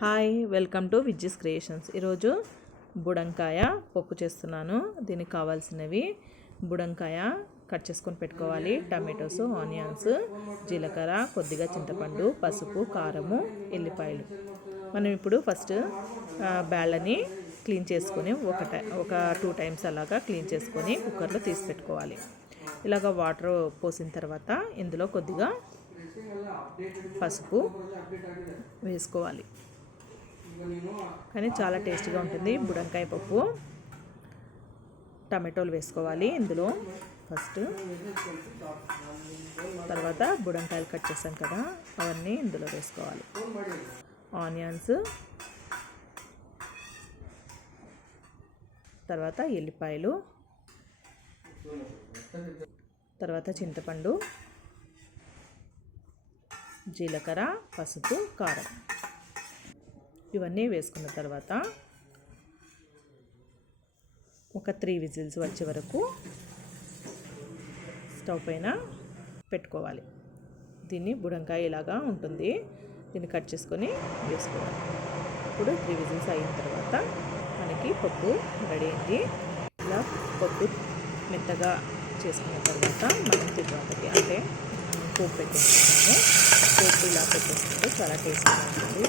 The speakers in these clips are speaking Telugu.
Hi, welcome to Vijji's creations. ఈరోజు బుడంకాయ పప్పు చేస్తున్నాను. దీనికి కావాల్సినవి బుడంకాయ కట్ చేసుకొని పెట్టుకోవాలి, టమాటోస్, ఆనియన్స్, జీలకర్ర, కొద్దిగా చింతపండు, పసుపు, కారము, ఎల్లిపాయలు. మనం ఇప్పుడు ఫస్ట్ బ్యాళ్ళని క్లీన్ చేసుకొని ఒక 2 టైమ్స్ అలాగా క్లీన్ చేసుకొని కుక్కర్లో తీసి పెట్టుకోవాలి. ఇలాగ వాటర్ పోసిన తర్వాత ఇందులో కొద్దిగా పసుపు వేసుకోవాలి. కానీ చాలా టేస్టీగా ఉంటుంది బుడంకాయ పప్పు. టమాటోలు వేసుకోవాలి ఇందులో ఫస్ట్. తర్వాత బుడంకాయలు కట్ చేసాం కదా, అవన్నీ ఇందులో వేసుకోవాలి. ఆనియన్స్, తర్వాత ఎల్లిపాయలు, తర్వాత చింతపండు, జీలకర్ర, పసుపు, కారం ఇవన్నీ వేసుకున్న తర్వాత ఒక 3 విజిల్స్ వచ్చే వరకు స్టవ్ పైన పెట్టుకోవాలి. దీన్ని బుడంకాయ ఇలాగా ఉంటుంది, దీన్ని కట్ చేసుకొని వేసుకోవాలి. ఇప్పుడు 3 విజిల్స్ అయిన తర్వాత మనకి పప్పు రెడీ అయింది. ఇలా పప్పు మెత్తగా చేసుకున్న తర్వాత మనం తిరువాతకి అంటే పోపు పెట్టేసుకున్నాము. పోపు ఇలా పెట్టేసుకుంటే చాలా టేస్టీగా ఉంటుంది.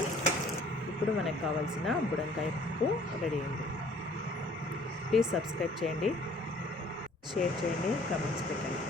ఇప్పుడు మనకు కావాల్సిన బుడంకాయ పప్పు రెడీ అయింది. ప్లీజ్ సబ్స్క్రైబ్ చేయండి, షేర్ చేయండి, కామెంట్స్ పెట్టండి.